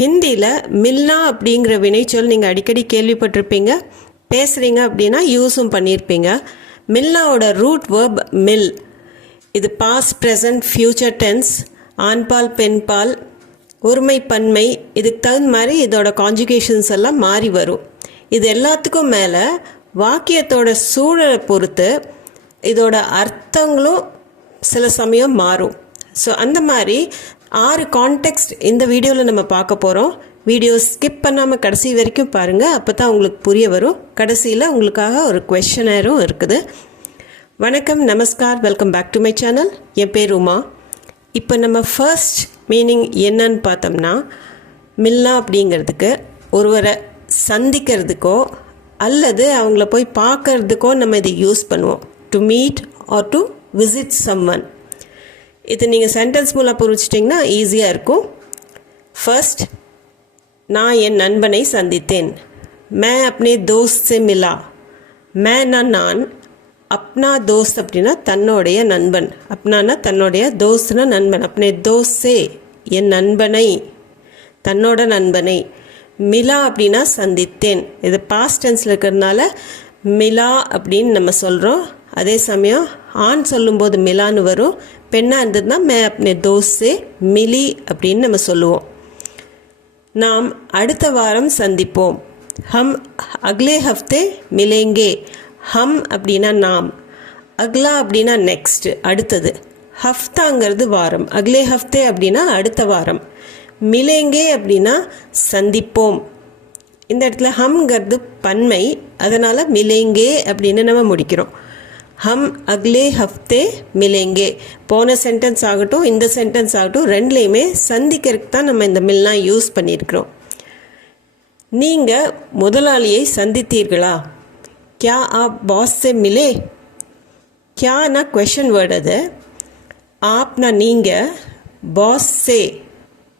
ஹிந்தியில் மில்னா அப்படிங்கிற வினைச்சொல் நீங்கள் அடிக்கடி கேள்விப்பட்டிருப்பீங்க. பேசுகிறீங்க அப்படின்னா யூஸும் பண்ணியிருப்பீங்க. மில்னாவோட ரூட் வேர்ப் மில். இது பாஸ்ட், ப்ரெசன்ட், ஃப்யூச்சர் டென்ஸ், ஆண்பால் பெண்பால், ஒருமை பன்மை. இதுக்கு தகுந்த மாதிரி இதோட கான்ஜுகேஷன்ஸ் எல்லாம் மாறி வரும். இது எல்லாத்துக்கும் மேலே வாக்கியத்தோட சூழலை பொறுத்து இதோட அர்த்தங்களும் சில சமயம் மாறும். ஸோ அந்த மாதிரி 6 கான்டெக்ஸ்ட் இந்த வீடியோவில் நம்ம பார்க்க போகிறோம். வீடியோ ஸ்கிப் பண்ணாமல் கடைசி வரைக்கும் பாருங்கள். அப்போ தான் உங்களுக்கு புரிய வரும். கடைசியில் உங்களுக்காக ஒரு கொஷனரும் இருக்குது. வணக்கம், நமஸ்கார், welcome back to my channel. என் பேர் உமா. இப்போ நம்ம ஃபர்ஸ்ட் மீனிங் என்னன்னு பார்த்தோம்னா, மில்னா அப்படிங்கிறதுக்கு ஒருவரை சந்திக்கிறதுக்கோ அல்லது அவங்கள போய் பார்க்கறதுக்கோ நம்ம இதை யூஸ் பண்ணுவோம். To meet or to visit someone. இது நீங்கள் சென்டென்ஸ் மூலம் புரிச்சிட்டிங்கன்னா ஈஸியாக இருக்கும். ஃபர்ஸ்ட், நான் என் நண்பனை சந்தித்தேன். மே அப்னே தோஸ்த் சே மிலா. மேனா நான், அப்னா தோஸ்த் அப்படின்னா தன்னுடைய நண்பன். அப்னானா தன்னுடைய, தோஸ்த்னா நண்பன். அப்னே தோஸ்த் சே என் நண்பனை, தன்னோட நண்பனை. மிலா அப்படின்னா சந்தித்தேன். இது பாஸ்ட் டென்ஸில் இருக்கிறதுனால மிலா அப்படின்னு நம்ம சொல்கிறோம். அதே சமயம் ஆண் சொல்லும்போது மிலான்னு வரும். பெண்ணாக இருந்ததுன்னா மே அப்னே தோஸ்த் சே மிலி அப்படின்னு நம்ம சொல்லுவோம். நாம் அடுத்த வாரம் சந்திப்போம். ஹம் அக்லே ஹஃப்தே மிலேங்கே. ஹம் அப்படின்னா நாம், அக்லா அப்படின்னா நெக்ஸ்ட், அடுத்தது. ஹஃப்தாங்கிறது வாரம், அக்லே ஹஃப்தே அப்படின்னா அடுத்த வாரம். மிலேங்கே அப்படின்னா சந்திப்போம். இந்த இடத்துல ஹம்ங்கிறது பன்மை, அதனால் மிலேங்கே அப்படின்னு நம்ம முடிக்கிறோம். ஹம் அக்லே ஹஃப்தே மிலேங்கே. போன சென்டென்ஸ் ஆகட்டும், இந்த சென்டென்ஸ் ஆகட்டும், ரெண்டுலேயுமே சந்திக்கிறதுக்கு தான் நம்ம இந்த மில்லாம் யூஸ் பண்ணியிருக்கிறோம். நீங்கள் முதலாளியை சந்தித்தீர்களா? கியா ஆப் பாஸ் சே மிலே? கியானா கொஷன் வேர்டு. அது ஆப்னா நீங்கள், பாஸ் சே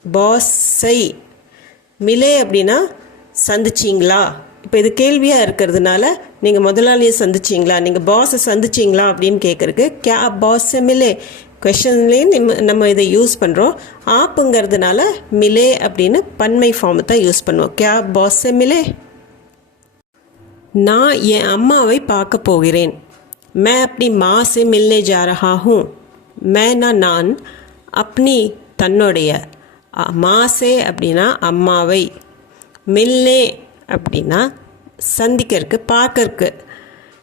பாஸை, மிலே அப்படின்னா சந்திச்சிங்களா. இப்போ இது கேள்வியாக இருக்கிறதுனால நீங்கள் முதலாளியை சந்திச்சிங்களா, நீங்கள் பாஸை சந்திச்சிங்களா அப்படின்னு கேட்குறதுக்கு கியா ஆப் பாஸ் சே மிலே கொஷன்லேயும் நம்ம இதை யூஸ் பண்ணுறோம். ஆப்புங்கிறதுனால மிலே அப்படின்னு பன்மை ஃபார்மை தான் யூஸ் பண்ணுவோம். கியா ஆப் பாஸ் சே மிலே. நான் என் அம்மாவை பார்க்க போகிறேன். மே அப்படி மா சே மில்னே ஜா ரஹா ஹூம். மேனா நான், அப்னி தன்னுடைய, மாசே அப்படின்னா அம்மாவை, மில்னே அப்படின்னா சந்திக்கிறதுக்கு, பார்க்கறக்கு.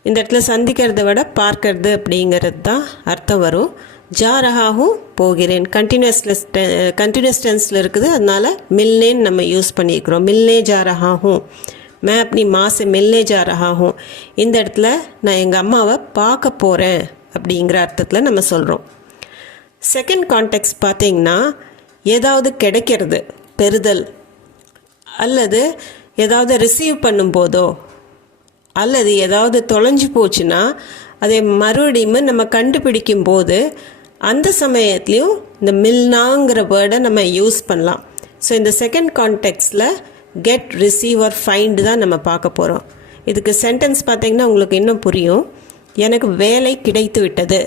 இந்த இடத்துல சந்திக்கிறத விட பார்க்கறது அப்படிங்கிறது தான் அர்த்தம் வரும். ஜா ரஹாவும் போகிறேன் கண்டினியூஸ் டென்ஸில் இருக்குது, அதனால் மில்னேன்னு நம்ம யூஸ் பண்ணியிருக்கிறோம். மில்னே ஜா ரஹாவும், மே அப்படி மாசே மில்னே ஜா ரஹாவும். இந்த இடத்துல நான் எங்கள் அம்மாவை பார்க்க போகிறேன் அப்படிங்கிற அர்த்தத்தில் நம்ம சொல்கிறோம். செகண்ட் கான்டெக்ஸ்ட் பார்த்திங்கன்னா, ஏதாவது கிடைக்கிறது, பெறுதல், அல்லது ஏதாவது ரிசீவ் பண்ணும்போதோ, அல்லது ஏதாவது தொலைஞ்சு போச்சுன்னா அதை மறுபடியும் நம்ம கண்டுபிடிக்கும் போது அந்த சமயத்துலேயும் இந்த மில்னாங்கிற வேர்டை நம்ம யூஸ் பண்ணலாம். ஸோ இந்த செகண்ட் கான்டெக்ஸ்டில் கெட், ரிசீவ் ஆர் ஃபைண்ட் தான் நம்ம பார்க்க போகிறோம். இதுக்கு சென்டென்ஸ் பார்த்திங்கன்னா உங்களுக்கு இன்னும் புரியும். எனக்கு வேலை கிடைத்து விட்டது.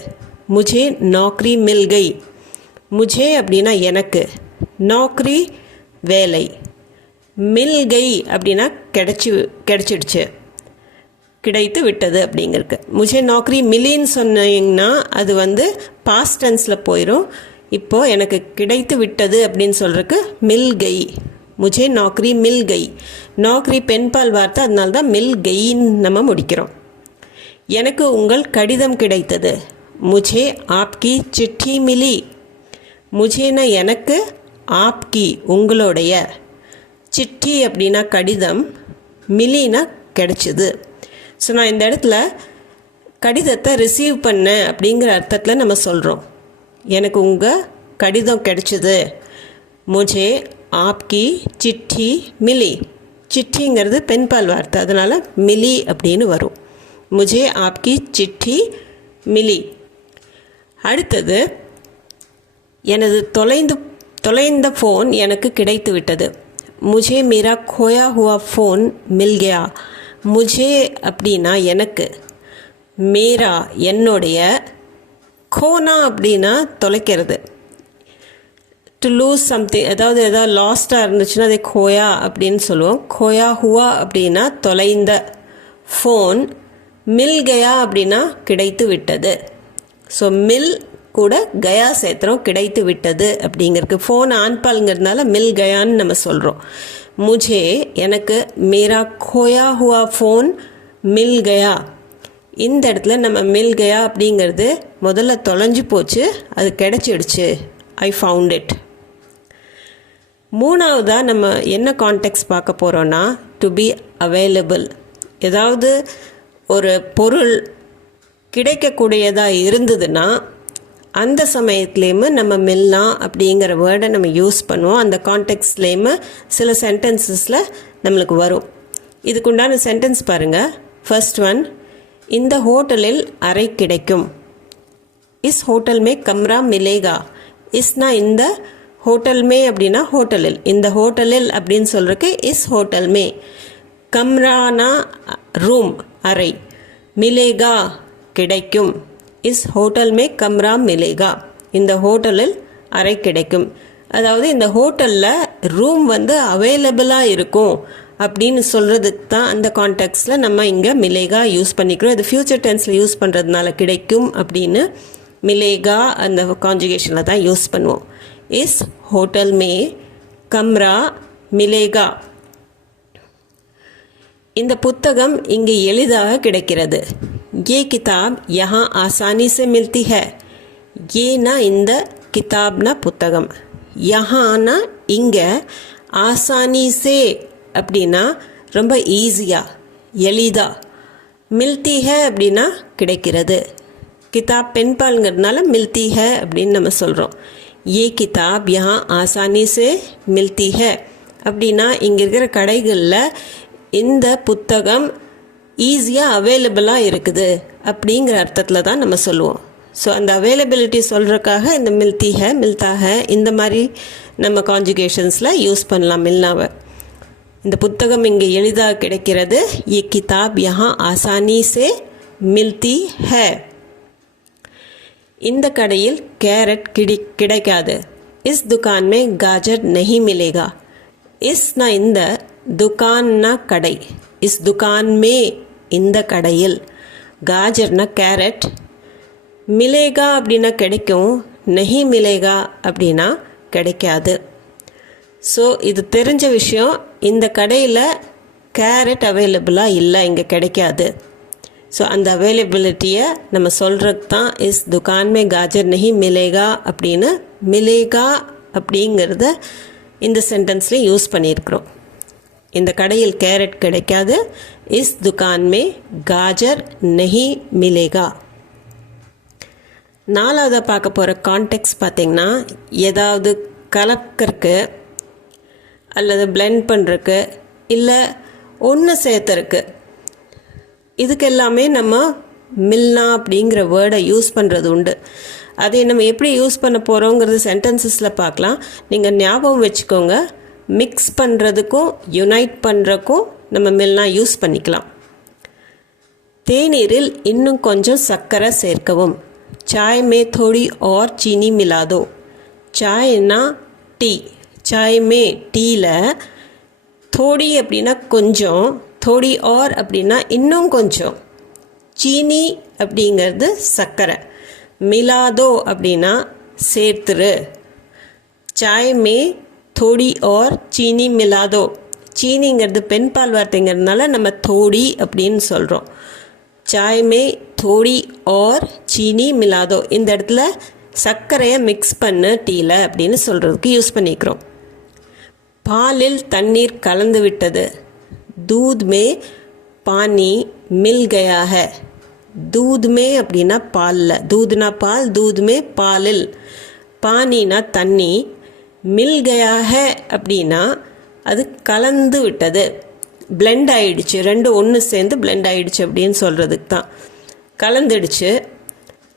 முஜே நௌக்கரி மில் கை. முஜே அப்படின்னா எனக்கு, நௌக்கரி வேலை, மில்கை அப்படின்னா கிடைச்சிடுச்சு, கிடைத்து விட்டது அப்படிங்கிறதுக்கு. முஜே நௌக்கரி மிலின்னு சொன்னீங்கன்னா அது பாஸ்ட் டென்ஸில் போயிடும். இப்போது எனக்கு கிடைத்து விட்டது அப்படின்னு சொல்கிறதுக்கு மில்கை, முஜே நௌக்கரி மில்கை. நௌக்கரி பெண்பால் வார்த்தை, அதனால தான் மில்கைன்னு நம்ம முடிக்கிறோம். எனக்கு உங்கள் கடிதம் கிடைத்தது. முஜே ஆப்கி சிட்டி மிலி. முஜேனா எனக்கு, ஆப்கி உங்களுடைய, சிட்டி அப்படின்னா கடிதம், மிலினா கிடைச்சிது. ஸோ நான் இந்த இடத்துல கடிதத்தை ரிசீவ் பண்ணேன் அப்படிங்கிற அர்த்தத்தில் நம்ம சொல்கிறோம். எனக்கு உங்கள் கடிதம் கிடைச்சிது. முஜே ஆப்கி சிட்டி மிலி. சிட்டிங்கிறது பெண்பால் வார்த்தை, அதனால் மிலி அப்படின்னு வரும். முஜே ஆப்கி சிட்டி மிலி. அடுத்தது, எனது தொலைந்த ஃபோன் எனக்கு கிடைத்து விட்டது. முஜே மீரா கோயா ஹுவா ஃபோன் மில் கயா. முஜே அப்படின்னா எனக்கு, மீரா என்னுடைய, கோனா அப்படின்னா தொலைக்கிறது. டு லூஸ் சம்திங், ஏதாவது லாஸ்ட்டாக இருந்துச்சுன்னா அதை கோயா அப்படின்னு சொல்லுவோம். கோயா ஹுவா அப்படின்னா தொலைந்த. ஃபோன் மில் கயா அப்படின்னா கிடைத்து விட்டது. ஸோ மில் கூட கயா சேர்த்துறோம், கிடைத்து விட்டது அப்படிங்கிறதுக்கு. ஃபோன் ஆண்பாலுங்கிறதுனால மில் கயான்னு நம்ம சொல்கிறோம். முझे எனக்கு மேரா கோயா ஹுவா ஃபோன் மில் கயா. இந்த இடத்துல நம்ம மில் கயா அப்படிங்கிறது முதல்ல தொலைஞ்சு போச்சு, அது கிடைச்சிடுச்சு, ஐ ஃபவுண்ட் இட். மூணாவதாக நம்ம என்ன கான்டெக்ட் பார்க்க போகிறோன்னா டு பி அவைலபிள். ஏதாவது ஒரு பொருள் கிடைக்கக்கூடியதாக இருந்ததுன்னா அந்த சமயத்துலேயுமே நம்ம மில்லாம் அப்படிங்கிற வேர்டை நம்ம யூஸ் பண்ணுவோம். அந்த கான்டெக்ட்லேயுமே சில சென்டென்சஸில் நம்மளுக்கு வரும். இதுக்குண்டான சென்டென்ஸ் பாருங்கள். ஃபர்ஸ்ட் ஒன், இந்த ஹோட்டலில் அறை கிடைக்கும். இஸ் ஹோட்டல் மே கம்ரா மிலேகா. இஸ்னா இந்த, ஹோட்டல் மே அப்படின்னா ஹோட்டலில், இந்த ஹோட்டலில் அப்படின்னு சொல்கிறதுக்கு இஸ் ஹோட்டல் மே. கம்ரானா ரூம், அறை. மிலேகா கிடைக்கும். இஸ் ஹோட்டல் மே கம்ரா மிலேகா. இந்த ஹோட்டலில் அறை கிடைக்கும். அதாவது இந்த ஹோட்டலில் ரூம் அவைலபிளாக இருக்கும் அப்படின்னு சொல்கிறதுக்கு தான் அந்த கான்டெக்ட்ஸில் நம்ம இங்கே மிலேகா யூஸ் பண்ணிக்கிறோம். இது ஃப்யூச்சர் டென்ஸில் யூஸ் பண்ணுறதுனால கிடைக்கும் அப்படின்னு மிலேகா அந்த கான்ஜுகேஷனில் தான் யூஸ் பண்ணுவோம். இஸ் ஹோட்டல் மே கம்ரா மிலேகா. இந்த புத்தகம் இங்கே எளிதாக கிடைக்கிறது. ये किताब यहाँ आसानी से मिलती है. ये ना இந்த கிதாப்னா புத்தகம், யஹானா இங்கே, ஆசானி சே அப்படின்னா ரொம்ப ஈஸியாக எளிதாக, மில்தி ஹே அப்படின்னா கிடைக்கிறது. கிதாப் பெண்பாலுங்கிறதுனால மில்தி ஹே அப்படின்னு நம்ம சொல்கிறோம். ये किताब यहाँ आसानी से मिलती है அப்படின்னா இங்கே இருக்கிற கடைகளில் இந்த புத்தகம் ஈஸியாக அவைலபிளாக இருக்குது அப்படிங்கிற அர்த்தத்தில் தான் நம்ம சொல்லுவோம். ஸோ அந்த அவைலபிலிட்டி சொல்கிறதுக்காக இந்த மில்தி ஹே, மில்தா ஹே இந்த மாதிரி நம்ம கான்ஜுகேஷன்ஸில் யூஸ் பண்ணலாம் மில்னாவை. இந்த புத்தகம் இங்கே எளிதாக கிடைக்கிறது. ये किताब यहाँ आसानी से मिलती है. இந்த கடையில் கேரட் கிடைக்காது. இஸ் दुकान में गाजर नहीं मिलेगा. இஸ்னா இந்த, துகான்னா கடை. இஸ் दुकान में இந்த கடையில், காஜர்னா கேரட், மிலேகா அப்படின்னா கிடைக்கும், நஹி மிலேகா அப்படின்னா கிடைக்காது. ஸோ இது தெரிஞ்ச விஷயம். இந்த கடையில் கேரட் அவைலபிளாக இல்லை, இங்கே கிடைக்காது. ஸோ அந்த அவைலபிலிட்டியை நம்ம சொல்கிறது தான் இஸ் दुकान में गाजर नहीं मिलेगा அப்படின்னு மிலேகா அப்படிங்கிறத இந்த சென்டென்ஸில் யூஸ் பண்ணியிருக்கிறோம். இந்த கடையில் கேரட் கிடைக்காது. இஸ் दुकान में गाजर नहीं मिलेगा. நாலாவது பார்க்க போகிற கான்டெக்ட் பார்த்திங்கன்னா ஏதாவது கலக்கிறதுக்கு அல்லது பிளெண்ட் பண்ணுறதுக்கு இல்லை ஒன்று சேர்த்துறக்கு, இதுக்கு எல்லாமே நம்ம மில்னா அப்படிங்கிற வேர்டை யூஸ் பண்ணுறது உண்டு. அதை நம்ம எப்படி யூஸ் பண்ண போகிறோங்கிறது சென்டென்சஸில் பார்க்கலாம். நீங்கள் ஞாபகம் வச்சுக்கோங்க, மிக்ஸ் பண்ணுறதுக்கும் யுனைட் பண்ணுறதுக்கும் நம்ம மில்னா யூஸ் பண்ணிக்கலாம். தேநீரில் இன்னும் கொஞ்சம் சர்க்கரை சேர்க்கவும். चाय में थोड़ी और चीनी मिला दो. चायना டீ, चाय में டீயில் थोड़ी அப்படின்னா கொஞ்சம், थोड़ी और அப்படின்னா இன்னும் கொஞ்சம், சீனி அப்படிங்கிறது சர்க்கரை, மிலாதோ அப்படின்னா சேர்த்துரு. चाय में थोड़ी और चीनी मिला दो. சீனிங்கிறது பெண்பால் வார்த்தைங்கிறதுனால நம்ம थोड़ी அப்படின்னு சொல்கிறோம். चाय में थोड़ी और चीनी मिला दो. இந்த இடத்துல சர்க்கரையை மிக்ஸ் பண்ணு டீயில் அப்படின்னு சொல்கிறதுக்கு யூஸ் பண்ணிக்கிறோம். பாலில் தண்ணீர் கலந்து விட்டது. दूध में पानी मिल गया है. दूध में அப்படின்னா பாலில், दूधனா பால், दूध में பாலில், பானினா தண்ணி, மில் கயா ஹே அப்படின்னா அது கலந்து விட்டது, பிளெண்ட் ஆகிடுச்சு, ரெண்டு ஒன்று சேர்ந்து பிளெண்ட் ஆகிடுச்சு அப்படின்னு சொல்கிறதுக்கு தான். கலந்துடுச்சு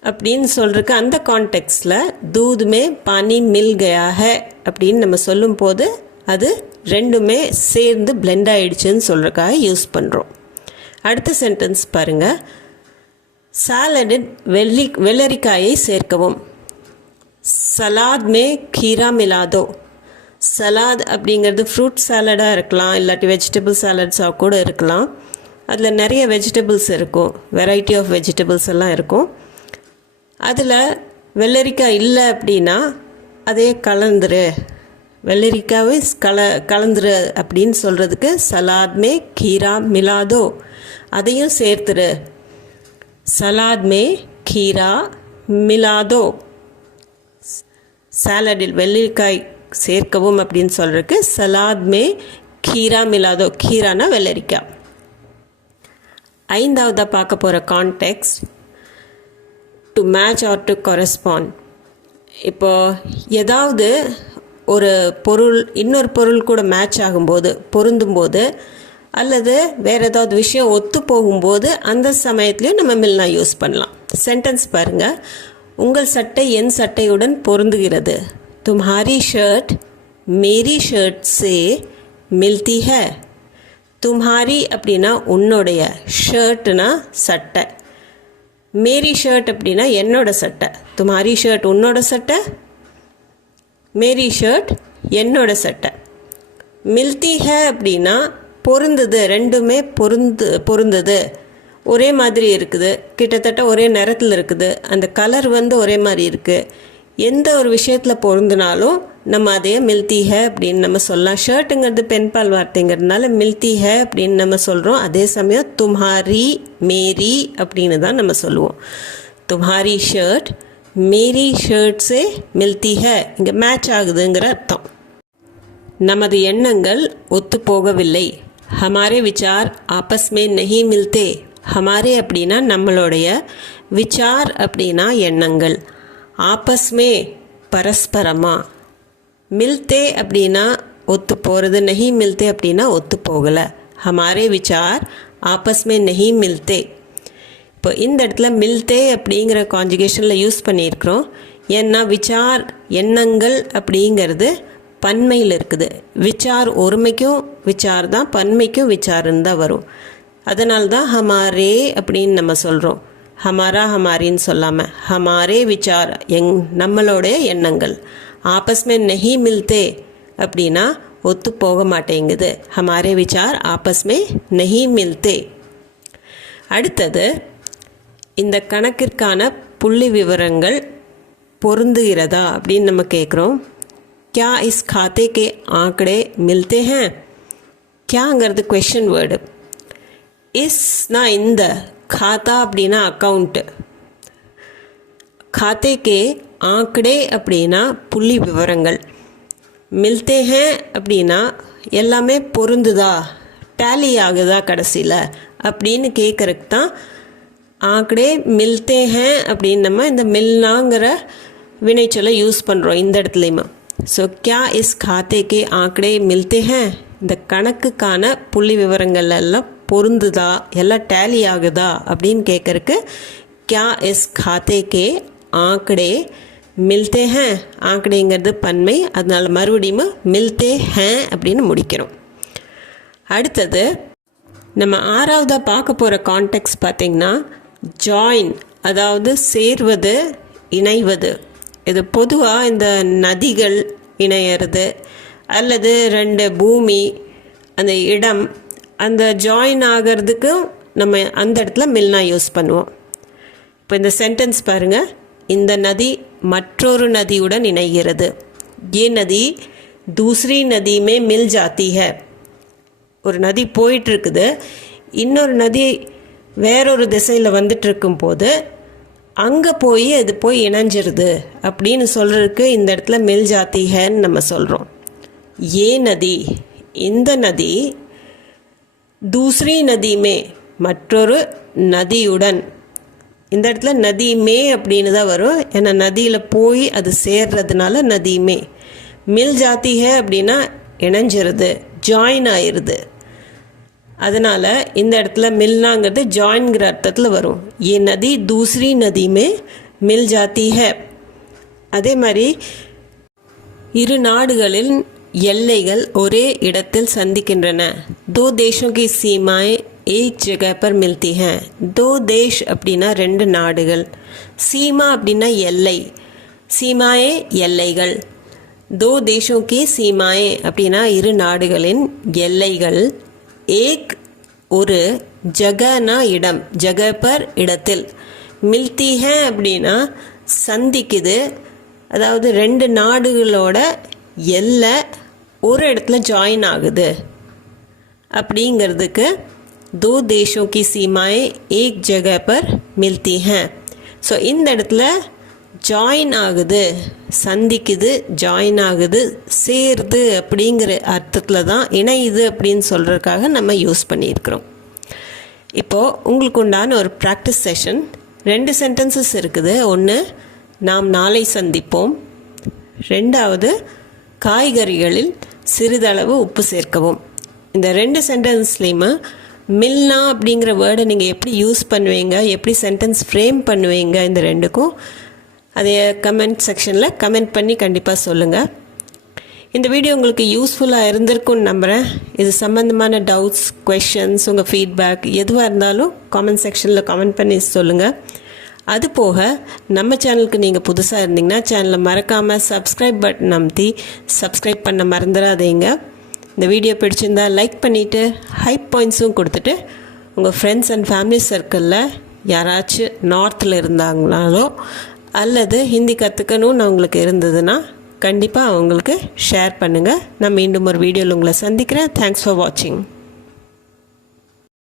அப்படின்னு சொல்கிறதுக்கு அந்த கான்டெக்ஸ்டில் தூதுமே பானி மில் கயா ஹே அப்படின்னு நம்ம சொல்லும்போது அது ரெண்டுமே சேர்ந்து பிளெண்ட் ஆகிடுச்சுன்னு சொல்கிறதுக்காக யூஸ் பண்ணுறோம். அடுத்த சென்டென்ஸ் பாருங்கள். சாலடில் வெள்ளரிக்காயை சேர்க்கவும். சலாத் மே கீரா மிலா தோ. சலாத் அப்படிங்கிறது ஃப்ரூட் சாலடாக இருக்கலாம், இல்லாட்டி வெஜிடபிள் சாலட்ஸாக கூட இருக்கலாம். அதில் நிறைய வெஜிடபிள்ஸ் இருக்கும், வெரைட்டி ஆஃப் வெஜிடபிள்ஸ் எல்லாம் இருக்கும். அதில் வெள்ளரிக்காய் இல்லை அப்படின்னா அதே கலந்துரு, வெள்ளரிக்காவை கலந்துரு அப்படின்னு சொல்கிறதுக்கு சலாத் மே கீரா மிலாதோ, அதையும் சேர்த்துரு. சலாத் மே கீரா மிலாதோ, சாலடில் வெள்ளரிக்காய் சேர்க்கவும் அப்படின்னு சொல்கிறதுக்கு சலாத் மே கீரா மிலாதோ. கீரானா வெள்ளரிக்காய். ஐந்தாவதாக பார்க்க போகிற context to match or to correspond. இப்போது ஏதாவது ஒரு பொருள் இன்னொரு பொருள் கூட மேட்ச் ஆகும்போது, பொருந்தும்போது, அல்லது வேறு ஏதாவது விஷயம் ஒத்து போகும்போது அந்த சமயத்துலேயும் நம்ம மில்னா யூஸ் பண்ணலாம். சென்டென்ஸ் பாருங்கள். உங்கள் சட்டை என் சட்டையுடன் பொருந்துகிறது. தும்ஹாரி ஷர்ட் மேரி ஷர்ட் சே மில்தி ஹை. தும்ஹாரி அப்படின்னா உன்னுடைய, ஷர்ட்னா சட்டை, மேரி ஷர்ட் அப்படின்னா என்னோட சட்டை. தும்ஹாரி ஷர்ட் உன்னோட சட்டை, மேரி ஷர்ட் என்னோட சட்டை. மில்தி ஹை அப்படின்னா பொருந்துது, ரெண்டுமே பொருந்துது, ஒரே மாதிரி இருக்குது, கிட்டத்தட்ட ஒரே நிறத்தில் இருக்குது, அந்த கலர் ஒரே மாதிரி இருக்குது. எந்த ஒரு விஷயத்தில் பொருந்தினாலும் நம்ம அதே மில்தி ஹை அப்படின்னு நம்ம சொல்லலாம். ஷர்ட்டுங்கிறது பெண்பால் வார்த்தைங்கிறதுனால மில்தி ஹை அப்படின்னு நம்ம சொல்கிறோம். அதே சமயம் தும்ஹாரி மேரி அப்படின்னு தான் நம்ம சொல்லுவோம். தும்ஹாரி ஷர்ட் மேரி ஷர்ட் சே மில்தி ஹை, இங்கே மேட்ச் ஆகுதுங்கிற அர்த்தம். நமது எண்ணங்கள் ஒத்து போகவில்லை. ஹமாரே விசார் ஆப்பஸ் மே நஹி மில்தே. ஹமாரே அப்படின்னா நம்மளுடைய, விசார் அப்படின்னா எண்ணங்கள், ஆப்பஸ் மே பரஸ்பரமாக, மில்தே அப்படின்னா ஒத்து போகிறது, நஹி மில்தே அப்படின்னா ஒத்து போகலை. ஹமாரே விசார் ஆப்பஸ் மே நஹி மில்தே. இப்போ இந்த இடத்துல மில்தே அப்படிங்கிற கான்ஜுகேஷனில் யூஸ் பண்ணியிருக்கிறோம். ஏன்னா விசார் எண்ணங்கள் அப்படிங்கிறது பன்மையில் இருக்குது. விசார் ஒருமைக்கும் விசார் தான், பன்மைக்கும் விசாருன்னு தான் வரும். அதனால தான் ஹமாரே அப்படின்னு நம்ம சொல்கிறோம். ஹமாரா ஹமாரின்னு சொல்லாமல் ஹமாரே விசார், நம்மளுடைய எண்ணங்கள். ஆப்பஸ்மே நஹி மில்தே அப்படின்னா ஒத்து போக மாட்டேங்குது. ஹமாரே விசார் ஆப்பஸ்மே நஹி மில்தே. அடுத்தது, இந்த கணக்கிற்கான புள்ளி விவரங்கள் பொருந்துகிறதா அப்படின்னு நம்ம கேட்குறோம். क्या इस खाते के आंकड़े मिलते हैं? क्याங்கிறது क्वेश्चन வேர்டு. இஸ்னா இந்த, खाता அப்படின்னா அக்கௌண்ட்டு, खाते के आंकड़े அப்படின்னா புள்ளி விவரங்கள், मिलते हैं அப்படின்னா எல்லாமே பொருந்துதா, டேலி ஆகுதா கடைசியில் அப்படின்னு கேட்குறதுக்கு தான் ஆंकड़े मिलते हैं அப்படின்னு நம்ம இந்த மில்னாங்கிற வினைச்சொல்லை யூஸ் பண்ணுறோம் இந்த இடத்துலையுமா. ஸோ क्या इस खाते के आंकड़े मिलते हैं, இந்த கணக்குக்கான புள்ளி விவரங்கள் எல்லாம் பொருந்துதா, எல்லாம் டேலி ஆகுதா அப்படின்னு கேட்குறக்கு क्या इस खाते के आंकड़े मिलते हैं. ஆंकड़ेங்கிறது பன்மை, அதனால் மறுபடியும் मिलते हैं அப்படின்னு முடிக்கிறோம். அடுத்தது நம்ம ஆறாவதாக பார்க்க போகிற கான்டெக்ஸ்ட் பார்த்திங்கன்னா ஜாயின், அதாவது சேர்வது, இணைவது. இது பொதுவாக இந்த நதிகள் இணையிறது, அல்லது ரெண்டு பூமி, அந்த இடம், அந்த ஜாயின் ஆகிறதுக்கும் நம்ம அந்த இடத்துல மில்னா யூஸ் பண்ணுவோம். இப்போ இந்த சென்டென்ஸ் பாருங்கள். இந்த நதி மற்றொரு நதியுடன் இணைகிறது. ये नदी दूसरी नदी में मिल जाती है. ஒரு நதி போயிட்டுருக்குது, இன்னொரு நதி வேறொரு திசையில் வந்துட்டுருக்கும் போது அங்கே போய் அது போய் இணைஞ்சிருது அப்படின்னு சொல்கிறதுக்கு இந்த இடத்துல மில் ஜாத்தி ஹேன்னு நம்ம சொல்கிறோம். ஏ நதி, இந்த நதி, தூசரி நதிமே மற்றொரு நதியுடன், இந்த இடத்துல நதிமே அப்படின்னு தான் வரும். ஏன்னா நதியில் போய் அது சேர்றதுனால நதிமே. மில் ஜாத்தி ஹே அப்படின்னா இணைஞ்சிருது, ஜாயின் ஆயிடுது. அதனால் இந்த இடத்துல மில்னாங்கிறது ஜாயின்கிற அர்த்தத்தில் வரும். ஏ நதி தூசரி நதிமே மில் ஜாத்தி ஹே. அதே மாதிரி இரு நாடுகளின் எல்லைகள் ஒரே இடத்தில் சந்திக்கின்றன. दो देशों की सीमाएं एक जगह पर मिलती हैं. दो देश அப்படின்னா ரெண்டு நாடுகள், சீமா அப்படின்னா எல்லை, சீமாயே எல்லைகள். दो देशों की सीमाएं அப்படின்னா இரு நாடுகளின் எல்லைகள். एक ஒரு ஜகனா இடம், ஜக பர் இடத்தில். மில்தி ஹே அப்படின்னா சந்திக்குது, அதாவது ரெண்டு நாடுகளோட எல்லை ஒரு இடத்துல ஜாயின் ஆகுது அப்படிங்கிறதுக்கு दो देशों की सीमाएं एक जगह पर मिलती हैं. ஸோ இந்த இடத்துல ஜாயின் ஆகுது, சந்திக்குது, ஜாயின் ஆகுது, சேருது அப்படிங்கிற அர்த்தத்தில் தான் இணையுது அப்படின்னு சொல்கிறதுக்காக நம்ம யூஸ் பண்ணியிருக்கிறோம். இப்போது உங்களுக்கு உண்டான ஒரு ப்ராக்டிஸ் செஷன். 2 சென்டென்சஸ் இருக்குது. ஒன்று, நாம் நாளை சந்திப்போம். 2வது, காய்கறிகளில் சிறிதளவு உப்பு சேர்க்கவும். இந்த 2 சென்டென்ஸ்லேயுமே மில்னா அப்படிங்கிற வேர்டை நீங்கள் எப்படி யூஸ் பண்ணுவீங்க, எப்படி சென்டென்ஸ் ஃப்ரேம் பண்ணுவீங்க, இந்த ரெண்டுக்கும் அதை கமெண்ட் செக்ஷனில் கமெண்ட் பண்ணி கண்டிப்பாக சொல்லுங்கள். இந்த வீடியோ உங்களுக்கு யூஸ்ஃபுல்லாக இருந்திருக்குன்னு நம்புகிறேன். இது சம்மந்தமான டவுட்ஸ், கொஷன்ஸ், உங்கள் ஃபீட்பேக் எதுவாக இருந்தாலும் காமெண்ட் செக்ஷனில் கமெண்ட் பண்ணி சொல்லுங்கள். அது போக நம்ம சேனலுக்கு நீங்கள் புதுசாக இருந்தீங்கன்னா சேனலை மறக்காமல் சப்ஸ்கிரைப் பட்டன் அமுத்தி சப்ஸ்கிரைப் பண்ண மறந்துடாதீங்க. இந்த வீடியோ பிடிச்சிருந்தா லைக் பண்ணிவிட்டு ஹைப் பாயிண்ட்ஸும் கொடுத்துட்டு உங்கள் ஃப்ரெண்ட்ஸ் அண்ட் ஃபேமிலி சர்க்கிளில் யாராச்சும் நார்த்தில் இருந்தாங்கனாலோ அல்லது ஹிந்தி கற்றுக்கணும்னு அவங்களுக்கு இருந்ததுன்னா கண்டிப்பாக அவங்களுக்கு ஷேர் பண்ணுங்கள். நான் மீண்டும் ஒரு வீடியோவில் உங்களை சந்திக்கிறேன். தேங்க்ஸ் ஃபார் வாட்சிங்.